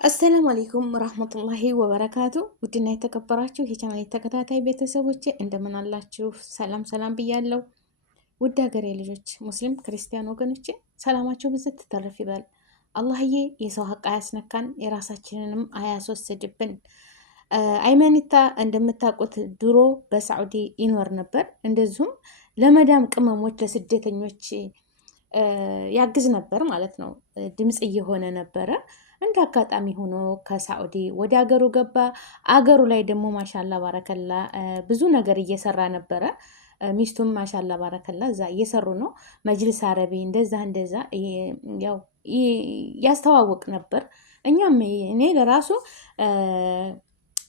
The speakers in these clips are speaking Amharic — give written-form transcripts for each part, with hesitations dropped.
አሰላሙ አለይኩም ረህመቱላሂ ወበረካቱ። ውድና የተከበራችሁ የቻናል ተከታታይ ቤተሰቦቼ እንደምን አላችሁ? ሰላም ሰላም ብያለሁ። ውድ ሀገሬ ልጆች ሙስሊም ክርስቲያን ወገኖቼ ሰላማቸው ብዝት ትተርፍ ይበል። አላህዬ የሰው ሀቅ አያስነካን፣ የራሳችንንም አያስወስድብን። አይመኒታ እንደምታውቁት ድሮ በሳዑዲ ይኖር ነበር። እንደዚሁም ለመዳም ቅመሞች ለስደተኞች ያግዝ ነበር ማለት ነው። ድምፅ እየሆነ ነበረ። እንደ አጋጣሚ ሆኖ ከሳዑዲ ወደ አገሩ ገባ። አገሩ ላይ ደግሞ ማሻላ ባረከላ ብዙ ነገር እየሰራ ነበረ። ሚስቱም ማሻላ ባረከላ እዛ እየሰሩ ነው። መጅልስ አረቢ እንደዛ ያው ያስተዋውቅ ነበር። እኛም እኔ ለራሱ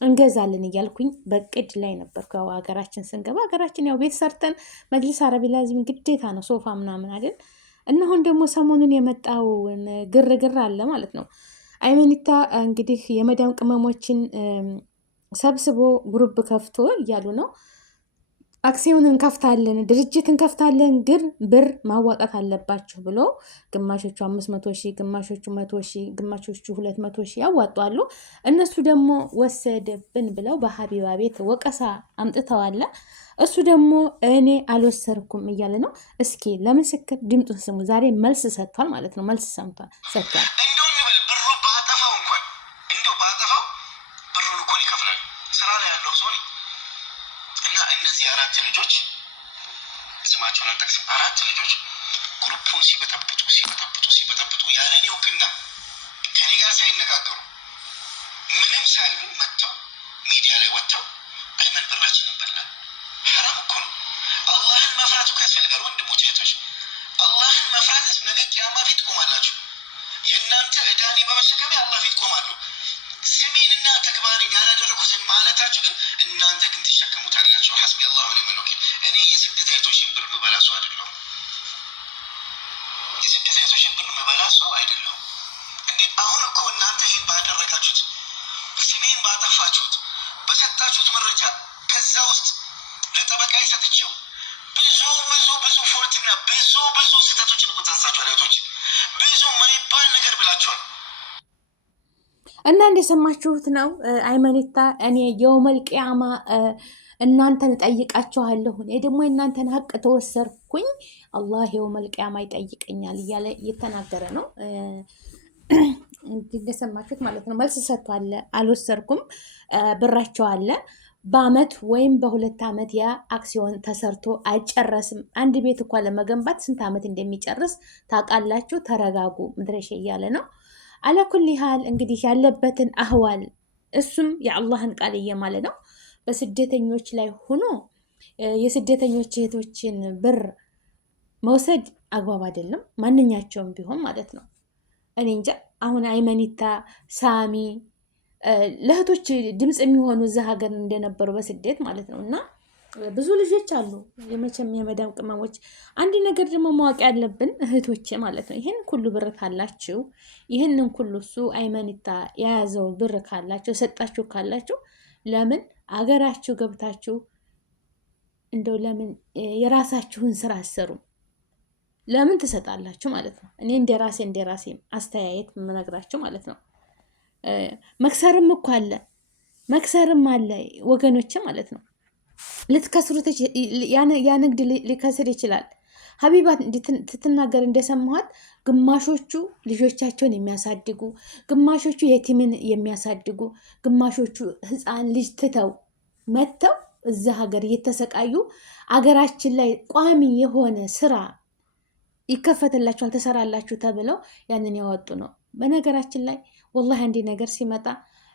እንገዛለን እያልኩኝ በቅድ ላይ ነበር። ሀገራችን ስንገባ ሀገራችን ያው ቤት ሰርተን መጅልስ አረቢ ላዚም ግዴታ ነው፣ ሶፋ ምናምን አይደል። እና አሁን ደግሞ ሰሞኑን የመጣውን ግርግር አለ ማለት ነው። አይመኒታ እንግዲህ የመዳም ቅመሞችን ሰብስቦ ግሩፕ ከፍቶ እያሉ ነው። አክሲዮን እንከፍታለን፣ ድርጅት እንከፍታለን፣ ግን ብር ማዋጣት አለባችሁ ብሎ ግማሾቹ 500 ሺህ፣ ግማሾቹ 100 ሺህ፣ ግማሾቹ 200 ሺህ ያዋጧሉ። እነሱ ደግሞ ወሰደብን ብለው በሀቢባ ቤት ወቀሳ አምጥተዋል። እሱ ደግሞ እኔ አልወሰርኩም እያለ ነው። እስኪ ለምስክር ድምጡን ስሙ። ዛሬ መልስ ሰጥቷል ማለት ነው። መልስ ሰጥቷል። እነዚህ አራት ልጆች ስማቸውን አልጠቅስም። አራት ልጆች ግሩፑን ሲበጠብጡ ያለ እኔ እውቅና ከኔ ጋር ሳይነጋገሩ ምንም ሳይሉ መጥተው ሚዲያ ላይ ወጥተው አይመን ብራችንን በላል። ሐራም እኮ ነው። አላህን መፍራት እኮ ያስፈልጋል ወንድሞች እህቶች። አላህን መፍራት ነገ ቂያማ ፊት ቆማላችሁ። የእናንተ እዳኔ በመሸከሜ አላህ ፊት ቆማለሁ። ስሜንና ተግባሬን ያላደረኩትን ማለታችሁ ግን እናንተ ግን ትሸከሙታላችሁ። ሐስቢ አላሁ ወኒዕመል ወኪል። እኔ የስደት እህቶችን ብር ምበላ ሰው አይደለሁም። የስደት እህቶችን ብር ምበላ ሰው አይደለሁም። እንዴ አሁን እኮ እናንተ ይህን ባደረጋችሁት፣ ስሜን ባጠፋችሁት፣ በሰጣችሁት መረጃ ከዛ ውስጥ ለጠበቃ የሰጥችው ብዙ ፎልትና ብዙ ስህተቶችን እኮ ተነሳችኋል። እህቶች ብዙ ማይባል ነገር ብላችኋል። እና እንደሰማችሁት ነው። አይመኒታ እኔ የውመል ቂያማ እናንተን እጠይቃችኋለሁ፣ እኔ ደግሞ የእናንተን ሀቅ ተወሰርኩኝ አላህ የውመል ቂያማ ይጠይቀኛል እያለ እየተናገረ ነው። እንደሰማችሁት ማለት ነው። መልስ ሰጥቷል። አልወሰርኩም፣ ብራቸው አለ። በአመት ወይም በሁለት አመት ያ አክሲዮን ተሰርቶ አይጨረስም። አንድ ቤት እኳ ለመገንባት ስንት አመት እንደሚጨርስ ታውቃላችሁ? ተረጋጉ ምድረሽ እያለ ነው። አለኩል ያህል እንግዲህ ያለበትን አህዋል እሱም የአላህን ቃል እየማለ ነው። በስደተኞች ላይ ሆኖ የስደተኞች እህቶችን ብር መውሰድ አግባብ አይደለም፣ ማንኛቸውም ቢሆን ማለት ነው። እኔ እንጃ አሁን አይመኒታ ሳሚ ለእህቶች ድምፅ የሚሆኑ እዛ ሀገር እንደነበሩ በስደት ማለት ነው። እና ብዙ ልጆች አሉ የመቼም የመዳም ቅመሞች። አንድ ነገር ደግሞ ማወቅ ያለብን እህቶች ማለት ነው፣ ይህን ሁሉ ብር ካላችሁ፣ ይህንን ሁሉ እሱ አይመኒታ የያዘው ብር ካላችሁ፣ ሰጣችሁ ካላችሁ፣ ለምን አገራችሁ ገብታችሁ እንደው ለምን የራሳችሁን ስራ አሰሩም? ለምን ትሰጣላችሁ ማለት ነው። እኔ እንደራሴ አስተያየት የምነግራችሁ ማለት ነው። መክሰርም እኮ አለ፣ መክሰርም አለ ወገኖች ማለት ነው። ልትከስሩት ያ ንግድ ሊከስር ይችላል። ሀቢባ ትትናገር እንደሰማኋት ግማሾቹ ልጆቻቸውን የሚያሳድጉ፣ ግማሾቹ የቲምን የሚያሳድጉ፣ ግማሾቹ ህፃን ልጅ ትተው መጥተው እዛ ሀገር እየተሰቃዩ አገራችን ላይ ቋሚ የሆነ ስራ ይከፈትላችኋል ተሰራላችሁ ተብለው ያንን ያወጡ ነው። በነገራችን ላይ ወላሂ አንድ ነገር ሲመጣ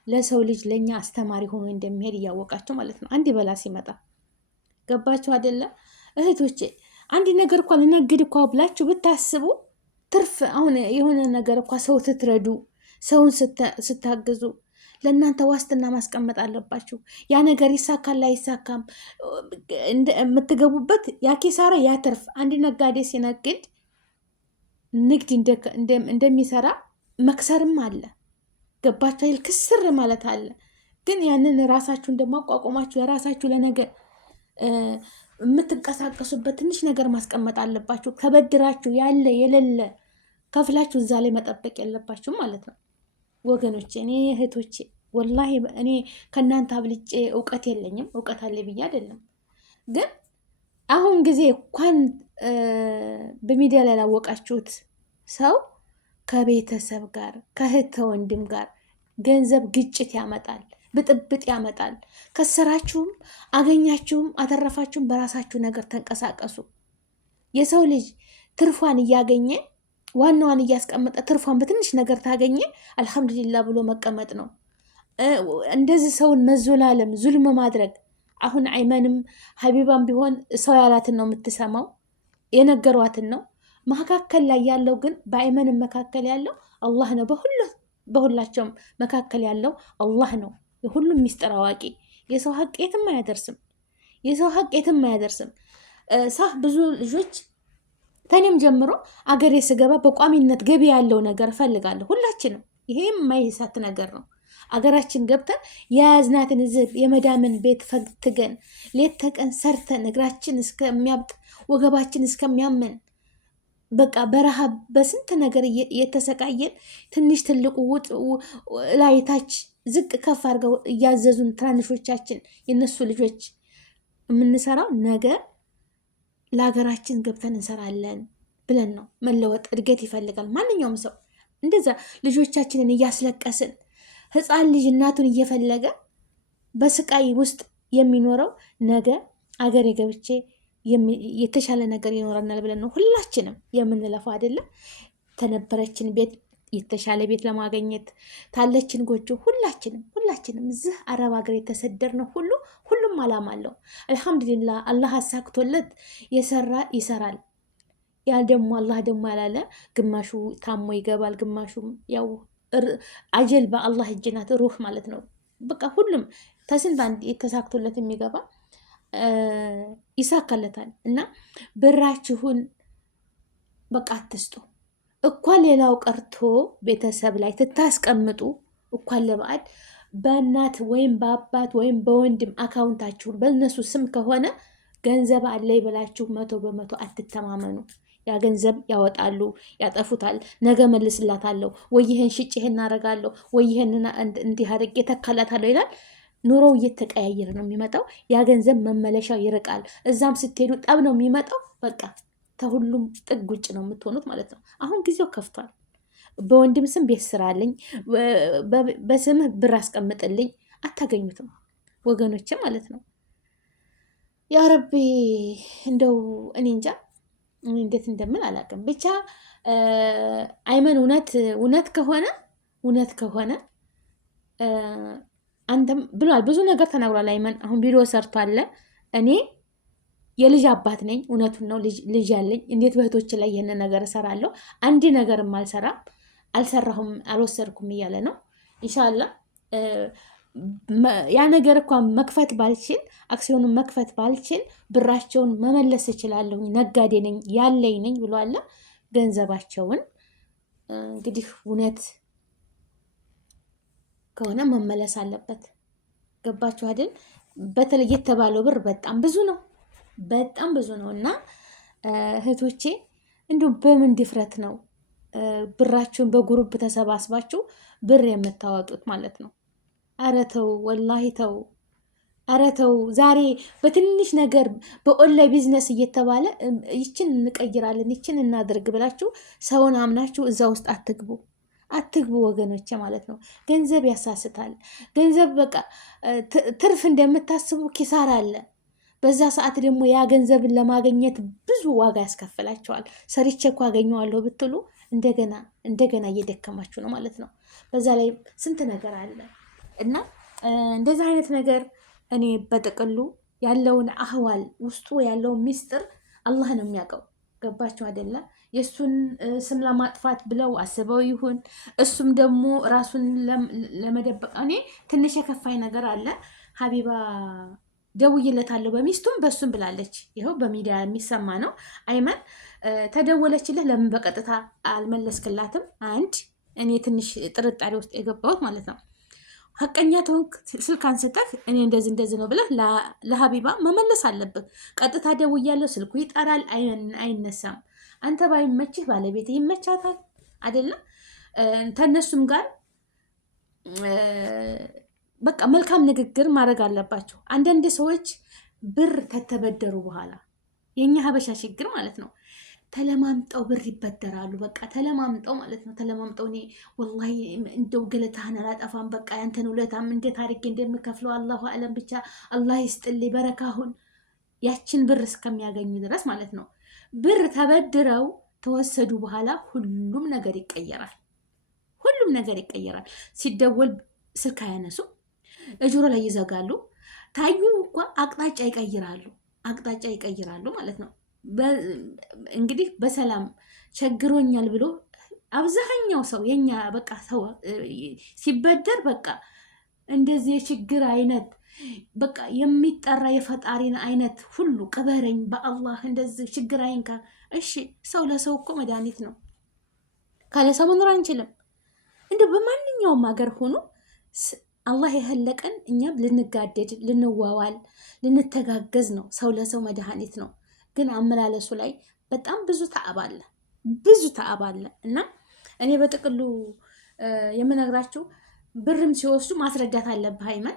ለሰው ልጅ ለእኛ አስተማሪ ሆኖ እንደሚሄድ እያወቃቸው ማለት ነው። አንድ በላ ሲመጣ ገባችሁ አይደለ እህቶቼ? አንድ ነገር እኳ ልነግድ እኳ ብላችሁ ብታስቡ ትርፍ አሁን የሆነ ነገር እኳ ሰው ስትረዱ፣ ሰውን ስታግዙ ለእናንተ ዋስትና ማስቀመጥ አለባችሁ። ያ ነገር ይሳካል አይሳካም የምትገቡበት ያ ኪሳራ ያ ትርፍ። አንድ ነጋዴ ሲነግድ ንግድ እንደሚሰራ መክሰርም አለ። ገባችሁ አይደል? ክስር ማለት አለ። ግን ያንን ራሳችሁ እንደማቋቋማችሁ ለራሳችሁ ለነገ የምትንቀሳቀሱበት ትንሽ ነገር ማስቀመጥ አለባችሁ። ከበድራችሁ ያለ የሌለ ከፍላችሁ እዛ ላይ መጠበቅ የለባችሁ ማለት ነው። ወገኖቼ፣ እኔ እህቶቼ ወላሂ እኔ ከእናንተ አብልጬ እውቀት የለኝም። እውቀት አለ ብዬ አይደለም፣ ግን አሁን ጊዜ እንኳን በሚዲያ ላይ ላወቃችሁት ሰው ከቤተሰብ ጋር ከእህት ወንድም ጋር ገንዘብ ግጭት ያመጣል፣ ብጥብጥ ያመጣል። ከስራችሁም አገኛችሁም አተረፋችሁም በራሳችሁ ነገር ተንቀሳቀሱ። የሰው ልጅ ትርፏን እያገኘ ዋናዋን እያስቀመጠ ትርፏን በትንሽ ነገር ታገኘ አልሐምዱሊላ ብሎ መቀመጥ ነው። እንደዚህ ሰውን መዞላለም ዙልም ማድረግ። አሁን አይመንም ሀቢባም ቢሆን ሰው ያላትን ነው የምትሰማው፣ የነገሯትን ነው። መካከል ላይ ያለው ግን በአይመንም መካከል ያለው አላህ ነው። በሁላቸውም መካከል ያለው አላህ ነው፣ የሁሉም ሚስጥር አዋቂ። የሰው ሀቅ የትም አያደርስም፣ የሰው ሀቅ የትም አያደርስም። ሳህ ብዙ ልጆች ከኔም ጀምሮ አገሬ ስገባ በቋሚነት ገቢ ያለው ነገር እፈልጋለሁ። ሁላችንም ይሄ የማይሳት ነገር ነው። አገራችን ገብተን የያዝናትን ህዝብ የመዳምን ቤት ፈትገን ሌት ተቀን ሰርተን እግራችን እስከሚያብጥ ወገባችን እስከሚያመን በቃ በረሃብ በስንት ነገር እየተሰቃየን ትንሽ ትልቁ ውጥ ላይታች ዝቅ ከፍ አድርገው እያዘዙን ትናንሾቻችን የነሱ ልጆች የምንሰራው ነገር ለሀገራችን ገብተን እንሰራለን ብለን ነው። መለወጥ እድገት ይፈልጋል ማንኛውም ሰው። እንደዛ ልጆቻችንን እያስለቀስን ህፃን ልጅ እናቱን እየፈለገ በስቃይ ውስጥ የሚኖረው ነገ አገሬ ገብቼ የተሻለ ነገር ይኖረናል ብለን ነው ሁላችንም የምንለፋው አይደለም። ተነበረችን ቤት የተሻለ ቤት ለማግኘት ታለችን ጎጆ ሁላችንም እዚህ አረብ ሀገር የተሰደርነው ሁሉም አላማ አለው። አልሐምዱሊላህ አላህ አሳክቶለት የሰራ ይሰራል። ያ ደግሞ አላህ ደግሞ ያላለ ግማሹ ታሞ ይገባል፣ ግማሹ ያው አጀል በአላህ እጅ ናት፣ ሩህ ማለት ነው። በቃ ሁሉም ተስንት አንድ የተሳክቶለት የሚገባ ይሳካለታል። እና ብራችሁን በቃ አትስጡ። እኳን ሌላው ቀርቶ ቤተሰብ ላይ ትታስቀምጡ እኳን ለበዓድ በእናት ወይም በአባት ወይም በወንድም አካውንታችሁን በእነሱ ስም ከሆነ ገንዘብ አለ ይበላችሁ 100% አትተማመኑ። ያ ገንዘብ ያወጣሉ፣ ያጠፉታል። ነገ መልስላታለሁ ወይ ይህን ሽጭ ይህን አረጋለሁ ወይ ይህን እንዲህ አድርጌ ተካላታለሁ ይላል። ኑሮው እየተቀያየረ ነው የሚመጣው። ያ ገንዘብ መመለሻው ይርቃል። እዛም ስትሄዱ ጠብ ነው የሚመጣው። በቃ ከሁሉም ጥግ ውጭ ነው የምትሆኑት ማለት ነው። አሁን ጊዜው ከፍቷል። በወንድም ስም ቤት ስራልኝ፣ በስምህ ብር አስቀምጥልኝ አታገኙትም ወገኖች ማለት ነው። ያ ረቢ እንደው እኔ እንጃ እንዴት እንደምን አላውቅም። ብቻ አይመን እውነት ከሆነ አንተም ብሏል፣ ብዙ ነገር ተናግሯል አይመን። አሁን ቪዲዮ ሰርቷል። እኔ የልጅ አባት ነኝ፣ እውነቱን ነው። ልጅ ያለኝ እንዴት በእህቶች ላይ ይህንን ነገር እሰራለሁ? አንድ ነገርም አልሰራሁም አልወሰድኩም እያለ ነው። ኢንሻላህ ያ ነገር እኳ መክፈት ባልችል፣ አክሲዮኑን መክፈት ባልችል ብራቸውን መመለስ እችላለሁ፣ ነጋዴ ነኝ ያለኝ ነኝ ብሏል። ገንዘባቸውን እንግዲህ እውነት ከሆነ መመለስ አለበት። ገባችሁ አይደል? በተለይ የተባለው ብር በጣም ብዙ ነው፣ በጣም ብዙ ነው። እና እህቶቼ እንዲሁ በምን ድፍረት ነው ብራችሁን በግሩፕ ተሰባስባችሁ ብር የምታወጡት ማለት ነው? ኧረ ተው፣ ወላሂ ተው፣ ኧረ ተው። ዛሬ በትንሽ ነገር በኦንላይን ቢዝነስ እየተባለ ይችን እንቀይራለን ይችን እናደርግ ብላችሁ ሰውን አምናችሁ እዛ ውስጥ አትግቡ ወገኖቼ ማለት ነው። ገንዘብ ያሳስታል። ገንዘብ በቃ ትርፍ እንደምታስቡ ኪሳራ አለ። በዛ ሰዓት ደግሞ ያ ገንዘብን ለማግኘት ብዙ ዋጋ ያስከፍላቸዋል። ሰርቼ እኮ አገኘዋለሁ ብትሉ እንደገና እየደከማችሁ ነው ማለት ነው። በዛ ላይ ስንት ነገር አለ እና እንደዚህ አይነት ነገር እኔ በጥቅሉ ያለውን አህዋል ውስጡ ያለውን ሚስጥር አላህ ነው የሚያውቀው። ገባችሁ አይደለ? የእሱን ስም ለማጥፋት ብለው አስበው ይሁን እሱም ደግሞ ራሱን ለመደበቅ። እኔ ትንሽ የከፋኝ ነገር አለ። ሀቢባ ደውዬለታለሁ በሚስቱም በሱም ብላለች። ይኸው በሚዲያ የሚሰማ ነው። አይመን ተደወለችልህ ለምን በቀጥታ አልመለስክላትም? አንድ እኔ ትንሽ ጥርጣሬ ውስጥ የገባሁት ማለት ነው። ሀቀኛ ተሆንክ ስልክ አንስተህ እኔ እንደዚህ ነው ብለህ ለሀቢባ መመለስ አለብህ። ቀጥታ ደውያለሁ ስልኩ ይጠራል አይነሳም። አንተ ባይመችህ ባለቤት ይመቻታል አይደለም? ተነሱም ጋር በቃ መልካም ንግግር ማድረግ አለባቸው። አንዳንድ ሰዎች ብር ከተበደሩ በኋላ የኛ ሀበሻ ችግር ማለት ነው ተለማምጠው ብር ይበደራሉ። በቃ ተለማምጠው ማለት ነው ተለማምጠው እኔ ወላሂ እንደው ገለታህን አላጠፋም፣ በቃ ያንተን ውለታም እንዴት አድርጌ እንደምከፍለው አላሁ አለም፣ ብቻ አላህ ይስጥልኝ በረካሁን ያችን ብር እስከሚያገኙ ድረስ ማለት ነው። ብር ተበድረው ተወሰዱ በኋላ ሁሉም ነገር ይቀየራል። ሁሉም ነገር ይቀየራል። ሲደወል ስልክ አያነሱም፣ እጆሮ ላይ ይዘጋሉ። ታዩ እንኳ አቅጣጫ ይቀይራሉ፣ አቅጣጫ ይቀይራሉ ማለት ነው። እንግዲህ በሰላም ቸግሮኛል ብሎ አብዛኛው ሰው የኛ በቃ ሰው ሲበደር በቃ እንደዚህ የችግር አይነት በቃ የሚጠራ የፈጣሪን አይነት ሁሉ ቅበረኝ በአላህ እንደዚህ ችግር አይንካ። እሺ ሰው ለሰው እኮ መድኃኒት ነው። ካለ ሰው መኖር አንችልም። እንደ በማንኛውም ሀገር ሆኖ አላህ የህለቀን እኛም ልንጋደድ፣ ልንዋዋል፣ ልንተጋገዝ ነው። ሰው ለሰው መድኃኒት ነው። ግን አመላለሱ ላይ በጣም ብዙ ተአብ አለ፣ ብዙ ተአብ አለ። እና እኔ በጥቅሉ የምነግራችሁ ብርም ሲወስዱ ማስረዳት አለብህ አይመን።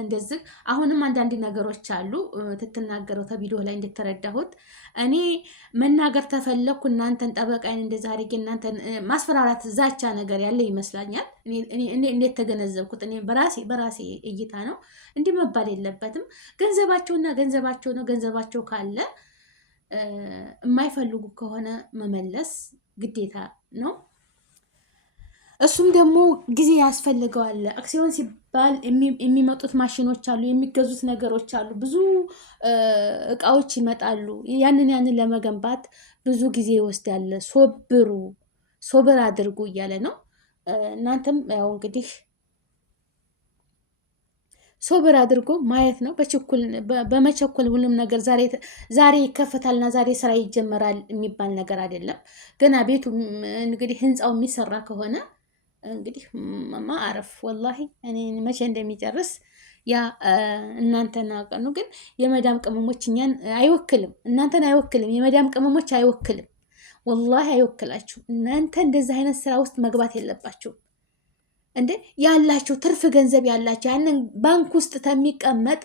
እንደዚህ አሁንም አንዳንድ ነገሮች አሉ ትትናገረው ተቪዲዮ ላይ እንደተረዳሁት እኔ መናገር ተፈለኩ እናንተን ጠበቃይን እንደዛ አድርጌ እናንተን ማስፈራራት ዛቻ ነገር ያለ ይመስላኛል። እኔ እንዴት ተገነዘብኩት? እኔ በራሴ እይታ ነው። እንዲህ መባል የለበትም። ገንዘባቸውና ገንዘባቸው ነው። ገንዘባቸው ካለ የማይፈልጉ ከሆነ መመለስ ግዴታ ነው። እሱም ደግሞ ጊዜ ያስፈልገዋል። አክሲዮን ሲባል የሚመጡት ማሽኖች አሉ፣ የሚገዙት ነገሮች አሉ፣ ብዙ እቃዎች ይመጣሉ። ያንን ለመገንባት ብዙ ጊዜ ይወስዳል። ሶብር አድርጉ እያለ ነው። እናንተም ያው እንግዲህ ሶብር አድርጎ ማየት ነው። በመቸኮል ሁሉም ነገር ዛሬ ይከፈታልና ዛሬ ስራ ይጀመራል የሚባል ነገር አይደለም። ገና ቤቱ እንግዲህ ህንፃው የሚሰራ ከሆነ እንግዲህ ማአረፍ ወላሂ እኔ መቼ እንደሚጨርስ ያ እናንተን አቀኑ። ግን የመዳም ቅመሞች እኛን አይወክልም፣ እናንተን አይወክልም፣ የመዳም ቅመሞች አይወክልም። ወላሂ አይወክላችሁ። እናንተ እንደዚህ አይነት ስራ ውስጥ መግባት የለባችሁ። እንዴ ያላቸው ትርፍ ገንዘብ ያላቸው ያንን ባንክ ውስጥ ተሚቀመጥ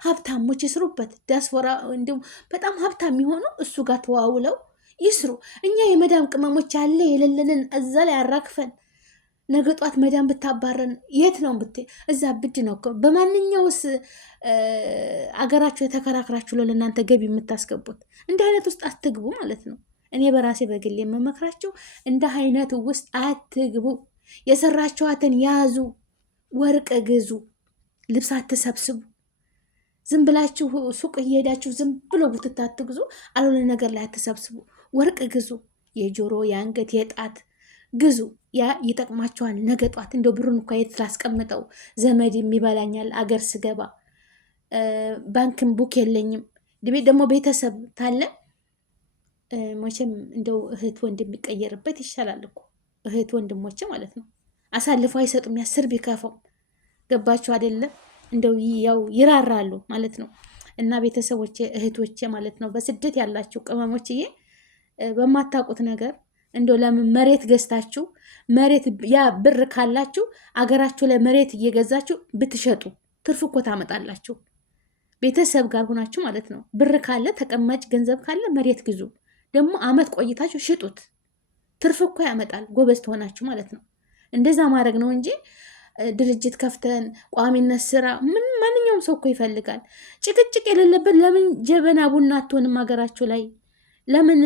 ሀብታሞች ይስሩበት። ዲያስፖራ እንዲሁም በጣም ሀብታም የሚሆኑ እሱ ጋር ተዋውለው ይስሩ። እኛ የመዳም ቅመሞች ያለ የሌለንን እዛ ላይ አራክፈን ነገ ጧት መዳም ብታባረን የት ነው እዛ ብድ ነው እኮ። በማንኛውስ አገራችሁ የተከራክራችሁ ለእናንተ ገቢ የምታስገቡት እንዲህ አይነት ውስጥ አትግቡ ማለት ነው። እኔ በራሴ በግሌ የምመክራችሁ እንዲህ አይነት ውስጥ አትግቡ። የሰራችኋትን ያዙ፣ ወርቅ ግዙ፣ ልብስ አትሰብስቡ። ዝም ብላችሁ ሱቅ እየሄዳችሁ ዝም ብሎ ቡትታ አትግዙ። አልሆነ ነገር ላይ አትሰብስቡ። ወርቅ ግዙ፣ የጆሮ የአንገት የጣት ግዙ። ያ ይጠቅማችኋል። ነገ ጧት እንደው ብሩን እኳ የት ላስቀምጠው ዘመድ የሚበላኛል አገር ስገባ ባንክን ቡክ የለኝም። ደግሞ ቤተሰብ ታለ መቼም እንደው እህት ወንድ የሚቀየርበት ይሻላል እኮ። እህት ወንድሞች ማለት ነው አሳልፎ አይሰጡም። ያስር ቢከፋው ገባችሁ አይደለም? እንደው ያው ይራራሉ ማለት ነው። እና ቤተሰቦቼ እህቶቼ ማለት ነው በስደት ያላችሁ ቅመሞችዬ በማታውቁት ነገር እንደው ለምን መሬት ገዝታችሁ መሬት ያ ብር ካላችሁ አገራችሁ ላይ መሬት እየገዛችሁ ብትሸጡ ትርፍ እኮ ታመጣላችሁ። ቤተሰብ ጋር ሆናችሁ ማለት ነው። ብር ካለ ተቀማጭ ገንዘብ ካለ መሬት ግዙ። ደግሞ አመት ቆይታችሁ ሽጡት። ትርፍ እኮ ያመጣል። ጎበዝ ትሆናችሁ ማለት ነው። እንደዛ ማድረግ ነው እንጂ ድርጅት ከፍተን ቋሚነት ስራ ማንኛውም ሰው እኮ ይፈልጋል። ጭቅጭቅ የሌለበት ለምን ጀበና ቡና አትሆንም ሀገራችሁ ላይ? ለምን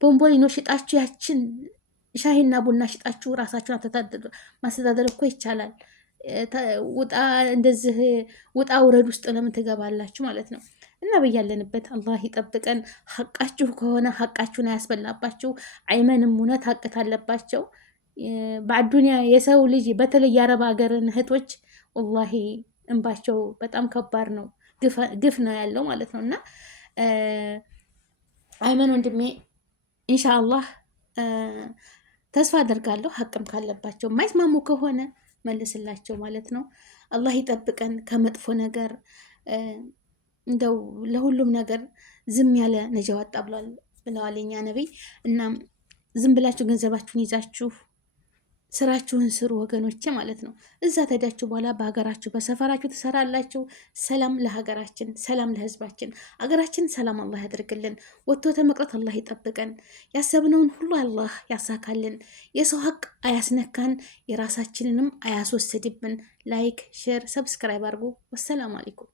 ቦምቦሊኖ ሽጣችሁ ያችን ሻሂና ቡና ሽጣችሁ ራሳችሁን ማስተዳደር እኮ ይቻላል። እንደዚህ ውጣ ውረድ ውስጥ ለምን ትገባላችሁ ማለት ነው። እና በያለንበት አላህ ይጠብቀን። ሀቃችሁ ከሆነ ሀቃችሁን አያስበላባችሁ። አይመንም እውነት ሀቅት አለባቸው። በአዱኒያ የሰው ልጅ በተለይ የአረብ ሀገርን እህቶች ወላሂ እንባቸው በጣም ከባድ ነው። ግፍ ነው ያለው ማለት ነው። እና አይመን ወንድሜ ኢንሻአላህ ተስፋ አደርጋለሁ ሀቅም ካለባቸው የማይስማሙ ከሆነ መልስላቸው ማለት ነው። አላህ ይጠብቀን ከመጥፎ ነገር። እንደው ለሁሉም ነገር ዝም ያለ ነጃ ወጣ ብለዋል የኛ ነቢይ። እና ዝም ብላችሁ ገንዘባችሁን ይዛችሁ ስራችሁን ስሩ ወገኖቼ ማለት ነው። እዛ ተዳችሁ በኋላ በሀገራችሁ በሰፈራችሁ ትሰራላችሁ። ሰላም ለሀገራችን፣ ሰላም ለህዝባችን። ሀገራችን ሰላም አላህ ያደርግልን። ወጥቶ ተመቅረት አላህ ይጠብቀን። ያሰብነውን ሁሉ አላህ ያሳካልን። የሰው ሀቅ አያስነካን፣ የራሳችንንም አያስወስድብን። ላይክ፣ ሼር፣ ሰብስክራይብ አድርጉ። ወሰላሙ አለይኩም።